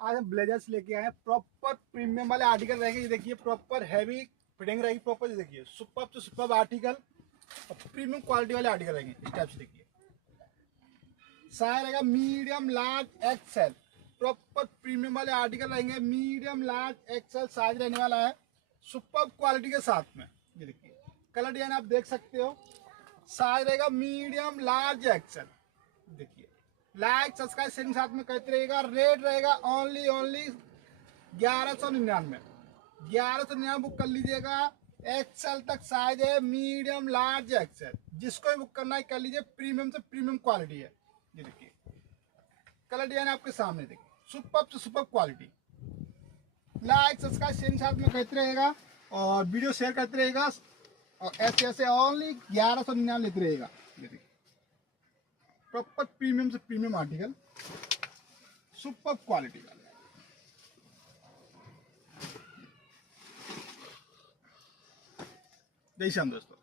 आज हम ब्लेजर्स लेके आए हैं, प्रॉपर प्रीमियम वाले आर्टिकल रहेंगे। ये देखिए प्रॉपर हैवी फिटिंग रहेगी, प्रॉपर ये देखिए सुपर से सुपर आर्टिकल और प्रीमियम क्वालिटी वाले आर्टिकल रहेंगे। इस टाइप से देखिए साइज रहेगा medium large XL, proper premium वाले आर्टिकल रहेंगे। मीडियम लार्ज एक्सएल साइज रहने वाला है, सुपर क्वालिटी के साथ में। ये देखिए कलर डिजाइन आप देख सकते हो। साइज रहेगा मीडियम लार्ज एक्सएल। देखिए लाइक सब्सक्राइब शेयरिंग साथ में करते रहेगा। रेट रहेगा ओनली 1199। 1199 बुक कर लीजिएगा। एक्सएल तक साइज है, मीडियम लार्ज एक्सएल, जिसको भी बुक करना है कर लीजिए। प्रीमियम से प्रीमियम क्वालिटी है। ये देखिए कलर डिजाइन आपके सामने, देखिए सुपर से super quality. Like subscribe sharing साथ में करते रहेगा और वीडियो शेयर करते रहेगा और ऐसे ऐसे ओनली 1199 लेते रहेगा। ये देखिए प्रॉपर प्रीमियम से प्रीमियम आर्टिकल, सुपर क्वालिटी वाले। जय श्याम दोस्तों।